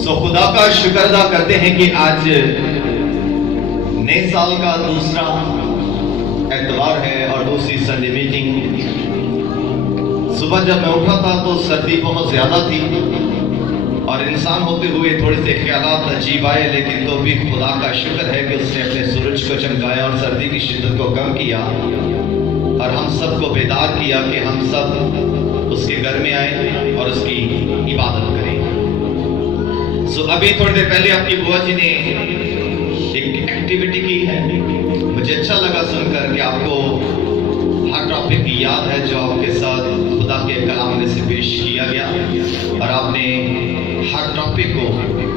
خدا کا شکر ادا کرتے ہیں کہ آج نئے سال کا دوسرا اتوار ہے اور دوسری سنڈے میٹنگ۔ صبح جب میں اٹھا تھا تو سردی بہت زیادہ تھی اور انسان ہوتے ہوئے تھوڑے سے خیالات عجیب آئے، لیکن تو بھی خدا کا شکر ہے کہ اس نے اپنے سورج کو چمکایا اور سردی کی شدت کو کم کیا اور ہم سب کو بیدار کیا کہ ہم سب اس کے گھر میں آئیں اور اس کی عبادت کریں۔ ابھی تھوڑی دیر پہلے آپ کی بوا جی نے ایک ایکٹیویٹی کی ہے، مجھے اچھا لگا سن کر کہ آپ کو ہر ٹاپک کی یاد ہے جو آپ کے ساتھ خدا کے کلام میں سے پیش کیا گیا اور آپ نے ہر ٹاپک کو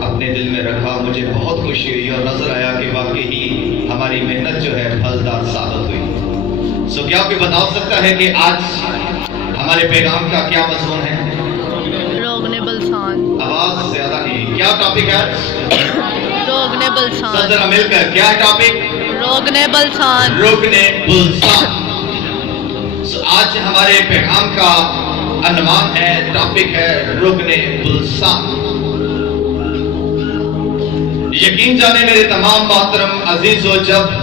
اپنے دل میں رکھا۔ مجھے بہت خوشی ہوئی اور نظر آیا کہ واقعی ہماری محنت جو ہے پھلدار ثابت ہوئی۔ کیا کوئی بتا سکتا ہے کہ آج ہمارے پیغام کا کیا مضمون ہے؟ روغن بلسان۔ آواز زیادہ نہیں، کیا ٹاپک ہے؟ روغن بلسان۔ ذرا مل کر کیا ٹاپک؟ روغن بلسان۔ روغن بلسان۔ آج ہمارے پیغام کا عنوان ہے، ٹاپک ہے روغن بلسان۔ یقین جانے میرے تمام محترم عزیزو، جب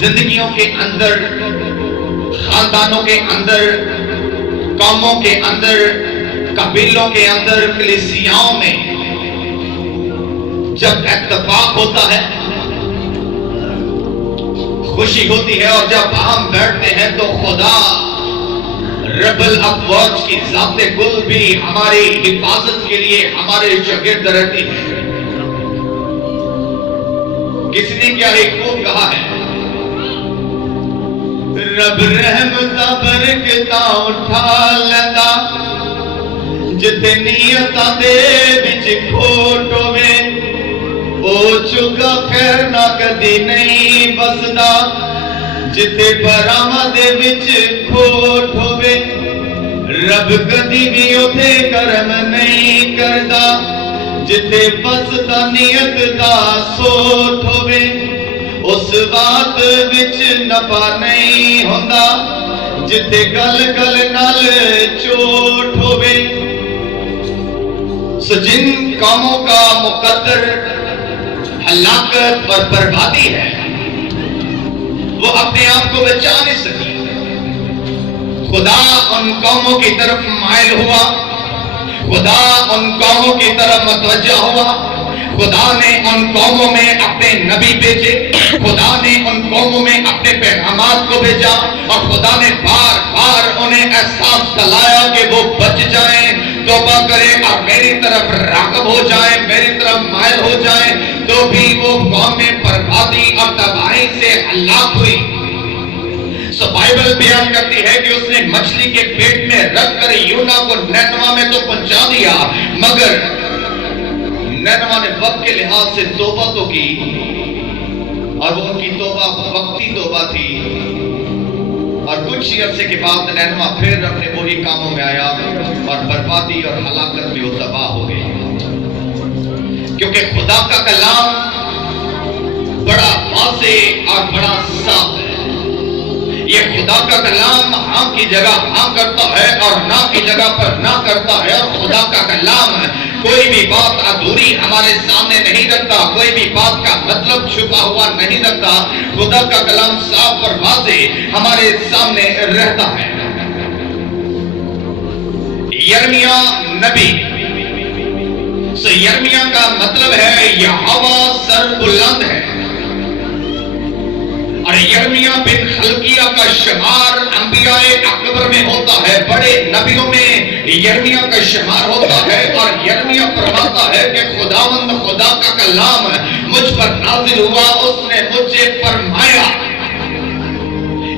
زندگیوں کے اندر، خاندانوں کے اندر، قوموں کے اندر، قبیلوں کے اندر، کلیسیاؤں میں جب اتفاق ہوتا ہے، خوشی ہوتی ہے اور جب ہم بیٹھتے ہیں تو خدا رب الافواج کی ذات کل بھی ہماری حفاظت کے لیے ہمارے شاگرد رہتی ہے۔ کسی نے کیا ایک خوب کہا ہے، رب رحمتاں برکتاں اٹھا لیندا، جتے نیتاں دے وچ کھوٹ ہووے، او چنگا خیر نہ کدی نہیں بسدا، جتے براواں دے وچ کھوٹ ہووے، رب کدی بھی اوتھے کرم نہیں کردا، جتے بسدا نیت دا سوٹ ہووے، اس بات وچ نفع نہیں ہوندا، جتے گل گل نال چوٹ ہووے۔ جن قوموں کا مقدر ہلاکت اور بربادی ہے، وہ اپنے آپ کو بچا نہیں سکی۔ خدا ان قوموں کی طرف مائل ہوا، خدا ان قوموں کی طرف متوجہ ہوا، خدا نے ان قوموں میں اپنے نبی بھیجے، خدا نے ان قوموں میں اپنے پیغامات کو بھیجا اور خدا نے بار بار انہیں احساس دلایا کہ وہ بچ جائیں، توبہ کریں اور میری طرف راغب ہو جائیں، میری طرف مائل ہو جائیں، تو بھی وہ قومیں بربادی اور تباہی سے ہلاک ہوئی۔ بائبل بیان کرتی ہے کہ اس نے مچھلی کے پیٹ میں رکھ کر یونا کو نینوا میں تو پہنچا دیا، مگر نینوا نے وقت کے لحاظ سے توبہ تو کی اور وہ ان کی توبہ وقتی توبہ تھی، اور کچھ ہی عرصے کے بعد نینوا پھر اپنے وہی کاموں میں آیا اور بربادی اور ہلاکت میں وہ تباہ ہو گئی۔ کیونکہ خدا کا کلام بڑا واضح اور بڑا صاف ہے۔ یہ خدا کا کلام ہاں کی جگہ ہاں کرتا ہے اور نہ کی جگہ پر نہ کرتا ہے، اور خدا کا کلام کوئی بھی بات ادھوری ہمارے سامنے نہیں رکھتا، کوئی بھی بات کا مطلب چھپا ہوا نہیں رکھتا۔ خدا کا کلام صاف اور واضح ہمارے سامنے رہتا ہے۔ یرمیا نبی، یرمیا کا مطلب ہے یہوہ سر بلند ہے، اور یرمیا بن خلقیہ کا شمار انبیاء اکبر میں ہوتا ہے، بڑے نبیوں میں یرمیا کا شمار ہوتا ہے، اور یرمیا فرماتا ہے کہ خداوند خدا کا کلام مجھ پر نازل ہوا، اس نے مجھے فرمایا۔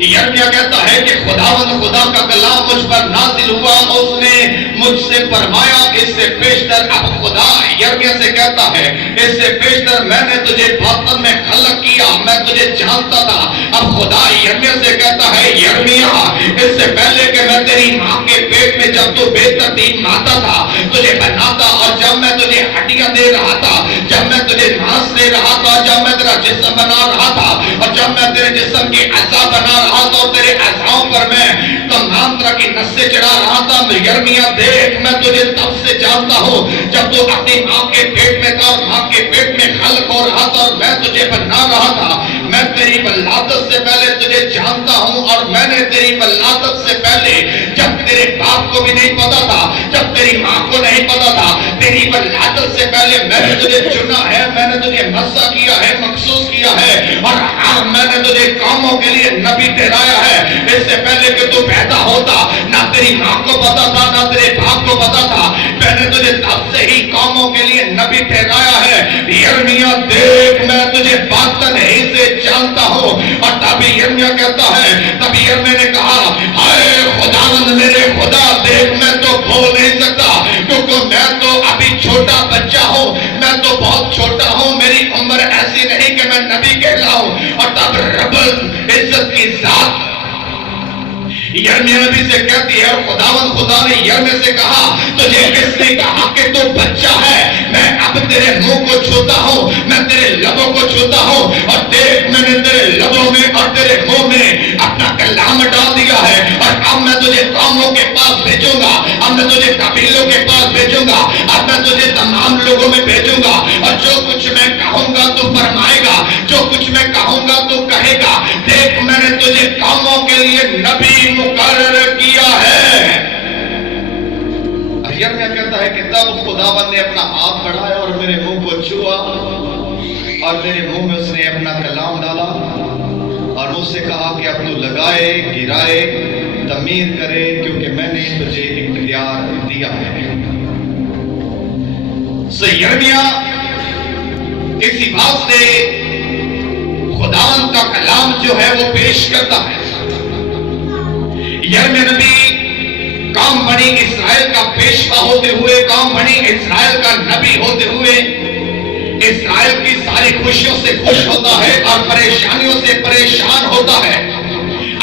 یرمیا کہتا ہے کہ خداوند خدا کا کلام مجھ پر نازل ہوا، اس نے مجھ سے فرمایا۔ اس سے پیشتر اب خدا یرمیا سے کہتا ہے، اس سے پیشتر میں نے تجھے باطن میں خلق کیا، میں تجھے جانتا تھا۔ اب خدا یرمیا سے کہتا ہے، یرمیا اس سے پہلے کہ میں تیری ماں کے پیٹ میں جب تو بے ترتیب ماتا تھا، تجھے بناتا، اور جب میں تجھے ہڈیاں دے رہا تھا، جب میں تجھے ماंس دے رہا تھا، جب میں تیرا جسم بنا رہا تھا، اور جب میں تیرے جسم کی اعضاء بنا رہا تھا، اور تیرے اعضاؤں پر میں تمام طرح کی نسیں چڑھا رہا تھا، यिर्मयाह देख मैं तुझे तब से जानता हूँ जब तू अपनी माँ के पेट में था, माँ के पेट में खल्क हो रहा था और मैं तुझे बना रहा था। मैं तेरी वलादत से पहले तुझे जानता हूँ और मैंने तेरी वलादत से पहले, जब तेरे बाप को भी नहीं पता था, जब तेरी माँ को नहीं पता था, तेरी वलादत से पहले मैंने तुझे चुना है, मैंने तुझे मस्सा किया है, मखसूस किया है और हाँ मैंने तुझे कौमों के लिए नबी ठहराया है। इससे पहले कि तू पैदा होता ना तेरी माँ को पता था ना तेरे बाप को पता था, मैंने तुझे तब से ही कौमों के लिए नबी ठहराया है। यिर्मयाह देख मैं तुझे बातन ही से जानता हूँ। और तभी यिर्मयाह कहता है, तभी यिर्मयाह ने कहा, हाय खुदावंद मेरे खुदा, देख मैं तो बोल नहीं सकता क्योंकि मैं तो अभी छोटा बच्चा हूँ, मैं तो बहुत छोटा हूँ, मेरी उम्र ऐसी नहीं कि मैं नबी कहलाऊं। और तब रब्बुल इज्जत की जात यिर्मयाह नबी से कहती है, और खुदावंद खुदा ने यिर्मयाह से कहा, तुझे किसने कहा कि तू बच्चा है? मैं अब तेरे मुंह को छूता हूँ, मैं तेरे लबों को छूता हूँ और देख मैंने तेरे लबों में और तेरे मुंह में अपना कलाम डाल दिया है। और अब मैं तुझे कौमों के पास भेजूंगा, अब मैं तुझे कबीलों के पास भेजूंगा, अब मैं तुझे तमाम लोगों में भेजूंगा और जो कुछ मैं कहूंगा तू फरमाएगा, जो कुछ मैं कहूंगा तू कहेगा। देख मैंने तुझे कौमों के लिए नबी मुकर्रर किया है। यिर्मयाह कहता है कि तब खुदावंद ने अपना हाथ बढ़ाया और मेरे मुंह को छुआ और मेरे मुंह में उसने अपना कलाम डाला और मुझसे कहा कि अब तू लगाए, गिराए, तमीर करे क्योंकि मैंने तुझे इख्तियार दिया है। यिर्मयाह इसी बात से खुदावंद का कलाम जो है वो पेश करता है। यिर्मयाह नबी कौम बनी इस्राएल का पेशवा होते हुए, कौम बनी इस्राएल का नबी होते हुए इस्राएल की सारी खुशियों से खुश होता है और परेशानियों से परेशान होता है।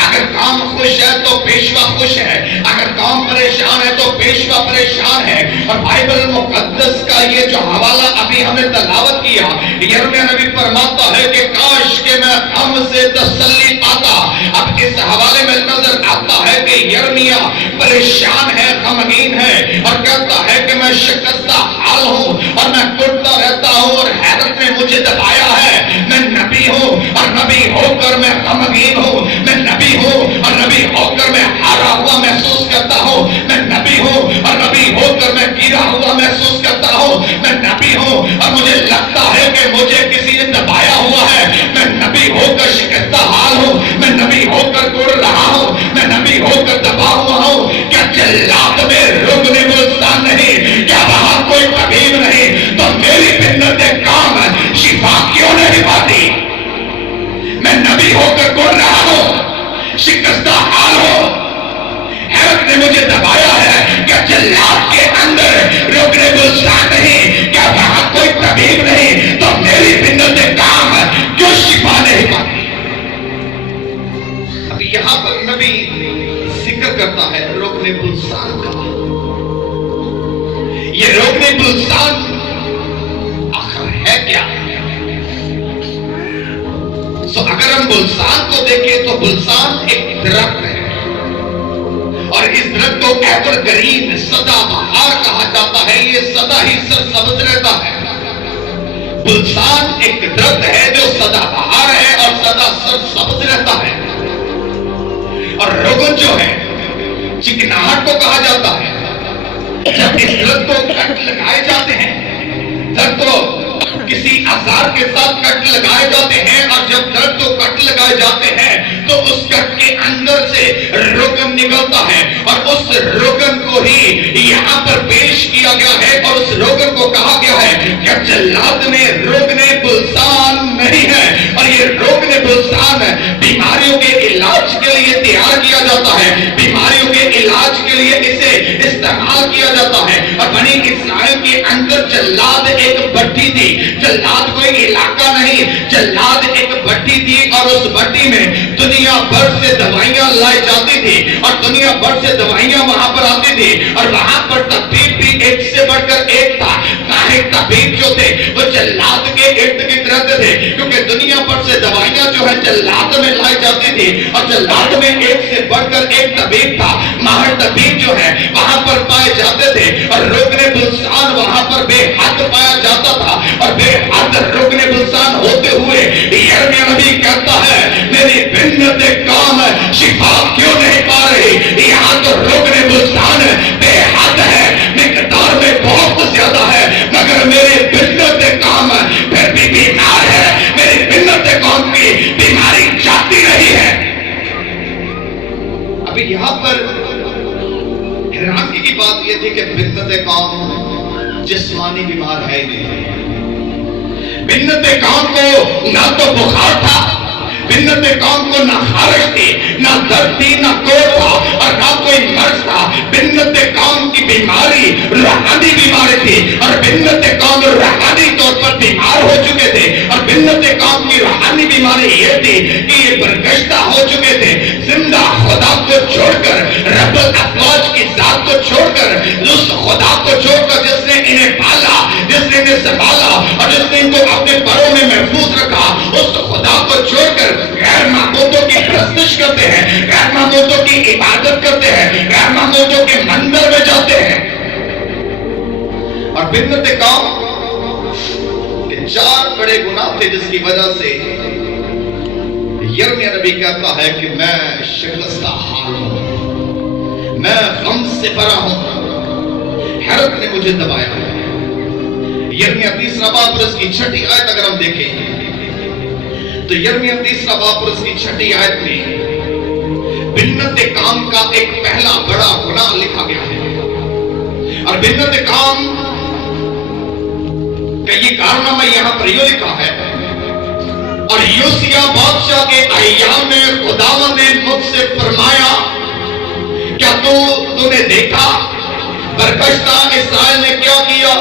अगर कौम खुश है तो पेशवा खुश है, अगर कौम परेशान है तो पेशवा परेशान है। और बाइबल मुकद्दस का ये जो हवाला अभी हमने तलावत किया, यिर्मयाह नबी फरमाता है कि काश के मैं हमसे तसल्ली पाता। अब इस हवाले में नजर आता है कि यिर्मयाह परेशान है, गमगीन है और कहता है कि मैं शिकस्ता हाल हूँ और मैं टूटता रहता हूँ और हैरत ने मुझे दबाया है। मैं नबी हूँ और नबी होकर मैं गमगीन हूँ, मैं नबी हूँ और नबी होकर मैं हारा हुआ महसूस करता हूँ, मैं नबी हूँ और नबी होकर मैं गिरा हुआ महसूस करता हूँ, मैं नबी हूँ और मुझे लगता है कि मुझे किसी ने दबाया हुआ है। मैं नबी होकर शिकस्ता हाल हूँ, मैं नबी होकर टूट रहा हूँ, मैं नबी होकर दबा हुआ हूँ। क्या जल्लाद में रुकने गुलस्तान नहीं? क्या वहां कोई तबीब नहीं? तो मेरी बिन्नते काम शिफा क्यों नहीं पाती? मैं नबी होकर टूट रहा हूँ, शिकस्ता हाल हो, हैरत ने मुझे दबाया है। क्या जल्लाद के अंदर रुकने गुलस्तान नहीं? क्या वहां कोई तबीब नहीं? तो मेरी बिन्नते काम क्यों शिफा नहीं पाती? अभी यहां पर नबी जिक्र करता है रोकने गुलस्तान का। ये रोकने गुलस्तान आखिर है क्या? अगर हम गुलसान को देखें तो गुलसान एक दरख्त है और इस दरख्त को एवरग्रीन सदाबहार कहा जाता है। ये सदा ही सरसब्ज रहता है। गुलसान एक दरख्त है जो सदाबहार है और सदा सरसब्ज रहता है। और रोगन जो है चिकनाहट को कहा जाता है। जब इस दरख्त को कट लगाए जाते हैं, दरख्त को किसी औजार के साथ कट लगाए जाते हैं और जब दर्द को कट लगाए जाते हैं तो उस कट के अंदर से रोगन निकलता है और उस रोगन को ही यहाँ पर पेश किया गया है और उस रोगन को कहा गया है कि जल्लाद में रोगने गुलसान नहीं है। और ये रोगने गुलसान बीमारियों के इलाज के लिए तैयार किया जाता है, बीमारियों के इलाज के लिए इसे इस्तेमाल किया जाता है। और बनी इस्राएल के अंदर जल्लाद एक भट्टी थी। जल्लाद कोई इलाका नहीं, जल्लाद एक भट्टी थी और उस भट्टी में दुनिया भर से दवाइयां लाई जाती थी और दुनिया भर से दवाइयां वहां पर आती थी और वहां पर तकलीफ भी एक से बढ़ कर एक था। नाहिक तबीब जो थे वो जल्लाद के इर्द गिर्द रहते थे, क्योंकि दुनिया भर से दवाइयां जो है जल्लाद में लाई जाती थी, और जल्लाद में एक से बढ़कर एक तबीब था। माहिर तबीब जो है वहां पर पाए जाते थे, और रुकने बुलसान वहां पर बेहद पाया जाता था, और बेहद रुकने बुलसान होते हुए यिर्मयाह नबी कहता है मेरी बिन्नत काम शिफा क्यों नहीं पा रही। यहाँ तो रुकने बुलसान बेहद है, मिकदार में बहुत ज्यादा है, मगर मेरी बिन्नत काम फिर भी बीमार है। मेरी बिन्नत कौम की बीमारी जाती नहीं है। अभी यहाँ पर हैरानी की बात यह थी कि बिन्नत कौम जिस्मानी बीमार है ही नहीं। बिन्नत कौम को ना तो बुखार था, बिन्नत कौम को ना खारिश थी, ना दर्द थी, ना कोड़ था, और ना कोई मर्ज था। बिन्नत कौम की बीमारी रूहानी बीमारी थी, और बिन्नत कौम रूहानी तौर पर बीमार हो चुके थे। और बिन्नत कौम की रूहानी बीमारी ये थी कि ये बरगश्ता हो चुके थे। जिंदा खुदा को छोड़कर, रब्बुल अफवाज की जात को छोड़कर, उस खुदा को छोड़कर जिसने इन्हें पाला, जिसने इन्हें संभाला, और जिसने इनको अपने परों में महफूज रखा, उस खुदा को छोड़कर गैर माबूदों की परस्तिश करते हैं, गैर माबूदों की इबादत करते हैं, गैर माबूदों के मंदिर में जाते हैं। और बिन्नत कौम के 4 बड़े गुनाह थे जिसकी वजह से यिर्मयाह नबी कहता है कि मैं शिकस्त हाल हूं, मैं गम से भरा हूं, हैरत ने मुझे दबाया है। यिर्मयाह 3 बाब और इसकी 6 आयत अगर हम देखें तो यिर्मयाह 3 बाब और इसकी 6 आयत में बिन्नत काम का एक पहला बड़ा गुनाह लिखा गया है। और बिन्नत काम का ये कारनामा यहां पर यूं लिखा है, और योसिया बादशाह के अय्याम में खुदावंद ने मुझसे फरमाया क्या तूने देखा बरगश्ता इस्राएल ने क्या किया।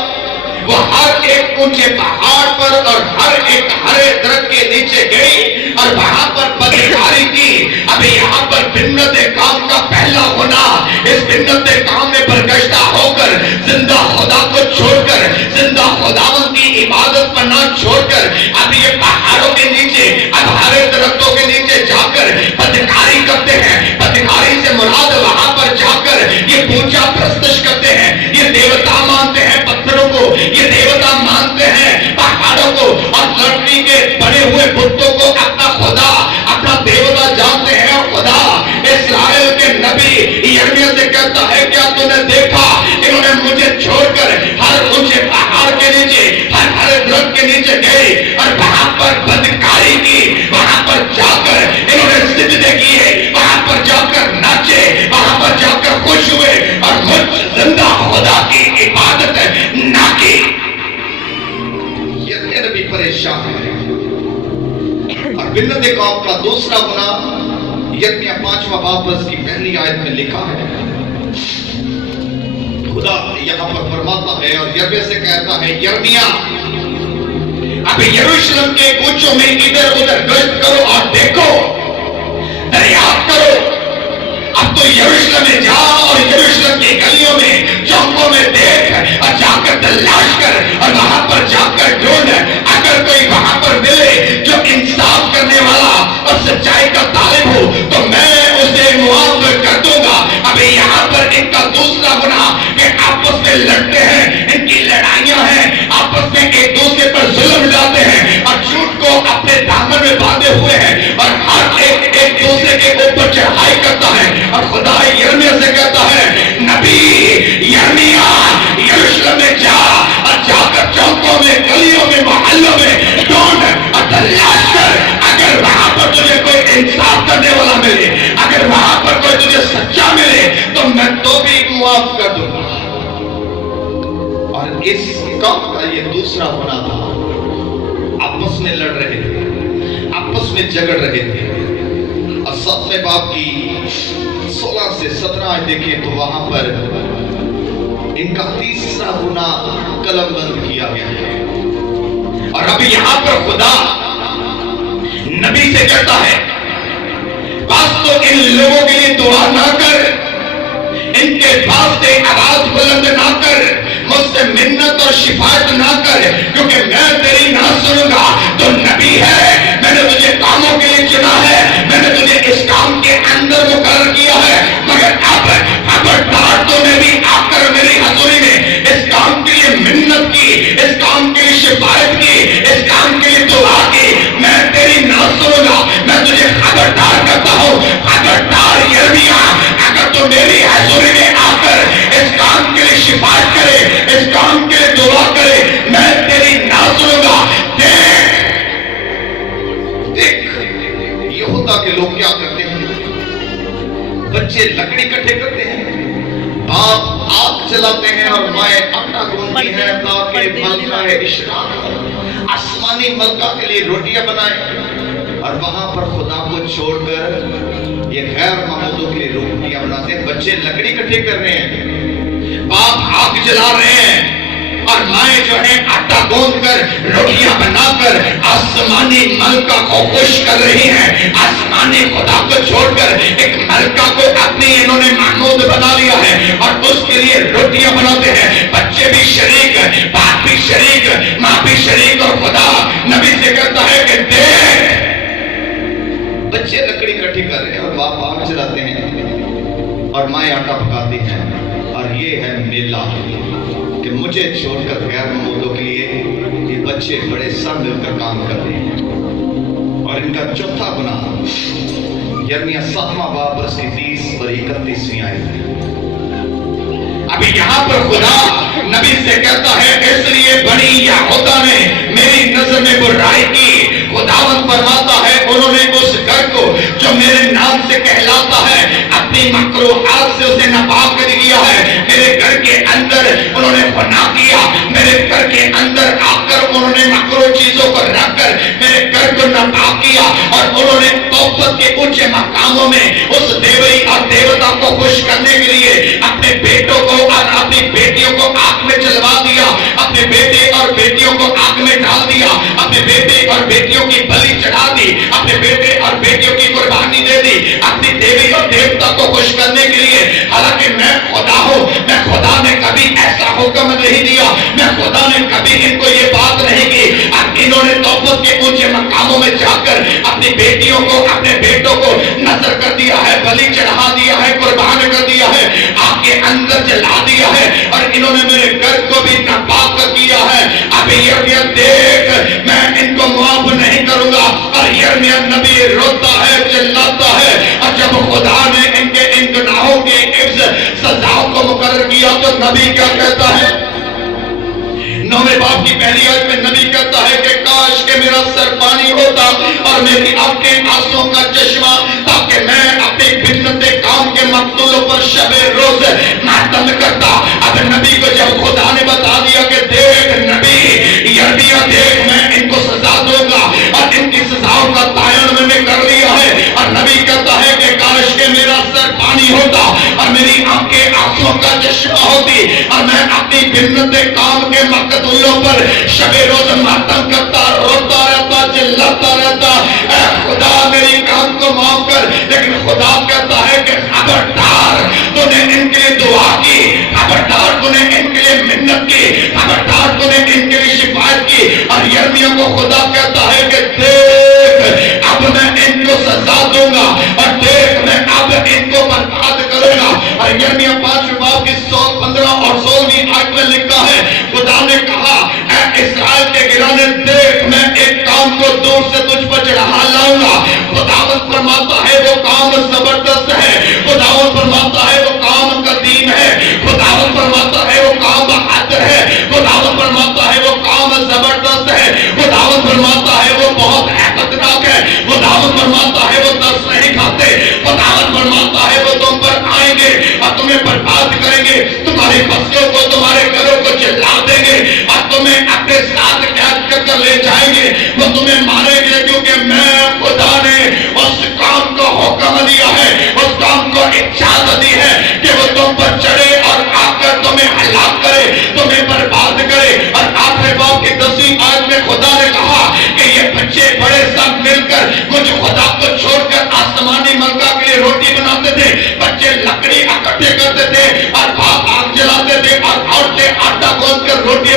वो हर एक ऊंचे पहाड़ पर और हर एक हरे दरख्त के नीचे गई और वहां पर बदकारी की। अभी यहाँ पर बिन्नत काम का पहला गुनाह, इस बिन्नत काम में बरगश्ता होकर, जिंदा खुदा को छोड़कर, जिंदा खुदावंद की इबादत पर ना छोड़कर, अब ये पहाड़ों के नीचे, अब हरे दरख्तों के नीचे जाकर बदकारी करते हैं। बदकारी से मुराद वहां पर जाकर ये पूजा प्रस्तुत करते हैं, ये देवता मानते हैं पत्थरों को, ये देवता मानते हैं पहाड़ों को, और लकड़ी के बने हुए बुतों को अपना खुदा, अपना देवता जानते हैं। और खुदा इस्राएल के नबी यिर्मयाह से कहता है क्या तूने देखा इन्होंने मुझे छोड़कर हर ऊंचे पहाड़ के नीचे, हर हरे दरख्त के नीचे गए और वहां पर बदकारी की, वहां पर जाकर इन्होंने सिजदे किए, वहां पर जाकर नाचे, वहां पर जाकर खुश हुए और मुझ जिंदा खुदा की इबादत ना की। यिर्मयाह नबी परेशान है। और बिन्नत कौम का दूसरा गुनाह यिर्मयाह 5वां बाब की पहली आयत में लिखा है। खुदा यहां पर फरमाता है और यिर्मयाह से कहता है यिर्मयाह अब यरूशलेम के कूचों में इधर उधर गश्त करो और देखो, दरियाफ्त करो। अब तो यरूशलेम में जा और यरूशलेम की गलियों में, चौकों में देख और जाकर तलाश कर और वहां पर जाकर ढूंढ। अगर कोई वहां पर मिले जो इंसाफ करने वाला और सच्चाई का तालिब हो तो मैं उसे मुआफ कर दूंगा। अभी यहाँ पर इनका दूसरा गुनाह कि आपस में लड़ते हैं, इनकी लड़ाइयां हैं, आपस में एक दूसरे पर जुल्म डालते हैं और झूठ को अपने दामन में बांधे हुए हैं और हर एक दूसरे के ऊपर चढ़ाई करता है। और खुदा यिर्मयाह से कहता है नबी यिर्मयाह यरूशलेम में जा और जाकर चौकों में, गलियों में, मोहल्लों में ढूंढ और तलाश कर। अगर वहां पर तुझे कोई इंसाफ करने वाला मिले, अगर वहां पर कोई तुझे सच्चा मिले तो मैं तो भी मुआफ कर दूंगा। और इस कौम का ये दूसरा होना था, आपस में लड़ रहे थे, आपस में झगड़ रहे थे। और 7वें बाब की 16 से 17 देखें तो वहां पर इनका तीसरा गुनाह कलमबंद किया गया है। और अभी यहां पर खुदा नबी से कहता है बस तो इन लोगों के लिए दुआ ना कर, इनके वास्ते आवाज बुलंद ना कर, مجھ سے منت اور شفاعت نہ کر کیونکہ میں تیری نہ سنوں گا. تو نبی ہے, میں نے تجھے کاموں کے لیے چنا ہے, میں نے تجھے اس کام کے اندر مقرر کیا ہے, مگر اب خبردار تو نے بھی آ کر میری حضوری میں اس کام کے لیے منت کی, اس کام کے لیے شفاعت کی, اس کام کے لیے دعا کی, میں تیری نہ سنوں گا. میں تجھے خبردار کرتا ہوں, خبردار یرمیا, اگر تو میری حضوری میں آ کر اس کام کے لیے شفاعت کرے, اس کام کے لیے دعا کرے, میں تیری نہ سنوں گا. دیکھ یہ ہوتا کہ لوگ کیا کرتے ہیں, بچے لکڑی اکٹھے کرتے ہیں, باپ آگ جلاتے ہیں اور مائیں آٹا گوندتی ہیں تاکہ ملکہ اشراق آسمانی ملکہ کے لیے روٹیاں بنائیں, اور وہاں پر خدا کو چھوڑ کر یہ غیر معبودوں کے لیے روٹیاں بناتے ہیں. بچے لکڑی اکٹھے کر رہے ہیں, باپ آگ جلا رہے ہیں, اور مائیں جو ہیں آٹا گوندھ کر روٹیاں بنا کر آسمانی ملکہ کو خوش کر رہی ہیں. آسمانی خدا کو چھوڑ کر ایک ملکہ کو اپنی انہوں نے معبود بنا لیا ہے اور اس کے لیے روٹیاں بناتے ہیں. بچے بھی شریک, باپ بھی شریک, ماں بھی شریک, اور خدا نبی سے کہتا ہے کہ دیکھ بچے لکڑی اکٹھی کر رہے ہیں اور باپ آگ جلاتے ہیں اور مائیں آٹا پکاتی ہیں, اور یہ ہے میلہ کہ مجھے چھوڑ کر غیر معبودوں کے لیے یہ بچے بڑے سب مل کر کام کر رہے ہیں. اور ان کا چوتھا گناہ یرمیا 7واں باب اس کی 30 اور 31ویں آیت ہے. ابھی یہاں پر خدا نبی سے کہتا ہے اس لیے بنی یہودا نے میری نظر میں برائی کی. خداوند فرماتا ہے انہوں نے اس گھر کو جو میرے نام سے کہلاتا ہے اپنی مکروہات سے اسے ناپاک کر دیا ہے. میرے گھر کے اندر انہوں نے گناہ کیا, میرے گھر کے اندر آ کر انہوں نے مکروہ چیزوں کو رکھ کر میرے گھر کو ناپاک کیا, اور انہوں نے توبت کے اونچے مقاموں میں اس دیوی اور دیوتا کو خوش کرنے کے لیے اپنے بیٹوں کو اور اپنی بیٹیوں کو آگ میں جلوا دیا, اپنے بیٹے اور بیٹیوں کو آگ میں ڈال دیا, اپنے بیٹے اور بیٹیوں کی بلی چڑھا دی, اپنے بیٹے اور بیٹیوں کی قربانی دے دی اپنی دیوی اور دیوتا کو خوش کرنے کے لیے. حالانکہ میں خدا ہوں, میں خدا نے کبھی ایسا حکم نہیں دیا, میں خدا نے کبھی ان کو یہ بات نہیں کی. اب انہوں نے توبت کے اونچے مقاموں میں جا کر اپنی بیٹیوں کو اپنے بیٹوں کو نظر کر دیا ہے, بلی چڑھا دیا ہے, قربان کر دیا ہے, آگ کے اندر جلا دیا ہے, اور انہوں نے میرے گھر کو بھی ناپاک کر دیا ہے. اب یرمیا دیکھ میں ان کو معاف نہیں کروں گا. اور یرمیا نبی روتا ہے, چلاتا ہے, اور جب خدا نے ان کے ان گناہوں کے سزاؤں کو مقرر کیا تو نبی کیا کہتا ہے؟ 9ویں باب کی پہلی آیت میں نبی کہتا ہے کہ کاش کہ میرا سر پانی ہوتا اور میری آنکھیں آنسوں کا چشمہ, تاکہ میں اپنی بنت کام کے مقتولوں پر شب روز ماتم کرتا. اب نبی کو جب خدا نے بتا دیا کہ دیکھ نبی یرمیا دیکھ میں ان کو سزا دوں گا, اور ان کی سزاؤں کا تعین میں نے کر لیا ہے, اور نبی کہتا ہے کہ کاش کہ میرا سر پانی ہوتا اور میری آنکھیں آنسوں کا چشمہ ہوتی, اور میں اپنی بنت کام کے مقتولوں پر شب روز ماتم کرتا, روتا رہتا, چلاتا رہتا. اے خدا میری کام کو معاف کر. لیکن خدا کہتا ہے کہ خبردار تو نے ان کے لیے دعا کی, خبردار تو نے ان کے لیے منت کی, خبردار تو نے ان کے لیے شفاعت کی. اور یرمیا کو خدا کہتا ہے کہ دیکھ اب میں ان کو سزا دوں گا, اور دیکھ میں اب ان کو برباد کروں گا. اور یرمیا 5 باب کی 15 اور 16ویں آیت میں لکھا ہے خدا نے کہا اے اسرائیل کے گھرانے دیکھ میں ایک کام کو دور سے تجھ پر چڑھا لاؤں گا. خداوند فرماتا ہے وہ کام زبردست ہے, خداوند فرماتا ہے وہ کام قدیم ہے, خداوند فرماتا ہے وہ کام بہادر ہے, خداوند فرماتا ہے وہ کام زبردست ہے, خداوند فرماتا ہے وہ بہت ہیبتناک ہے, خداوند فرماتا ہے وہ دست نہیں کھاتے, خداوند فرماتا ہے وہ تم پر آئیں گے اور تمہیں برباد کریں گے, تمہاری فصلوں کو تمہارے گھروں کو جلا دیں گے, اور تمہیں اپنے ساتھ قید کر لے جائیں گے, وہ تمہیں ماریں گے, کیونکہ میں خدا نے اس کام کو حکم دیا ہے, اس کام کو اجازت دی ہے کہ وہ تم پر چڑھے اور آ کر تمہیں ہلاک کرے, تمہیں برباد کرے. اور آخری باب کی 10ویں آیت میں خدا نے کہا کہ یہ بچے بڑے سب مل کر مجھ خدا کو چھوڑ کر آسمانی ملکہ کے لیے روٹی بناتے تھے, بچے لکڑی اکٹھے کرتے تھے, اور باپ آگ جلاتے تھے, اور عورتیں آٹا باندھ کر روٹی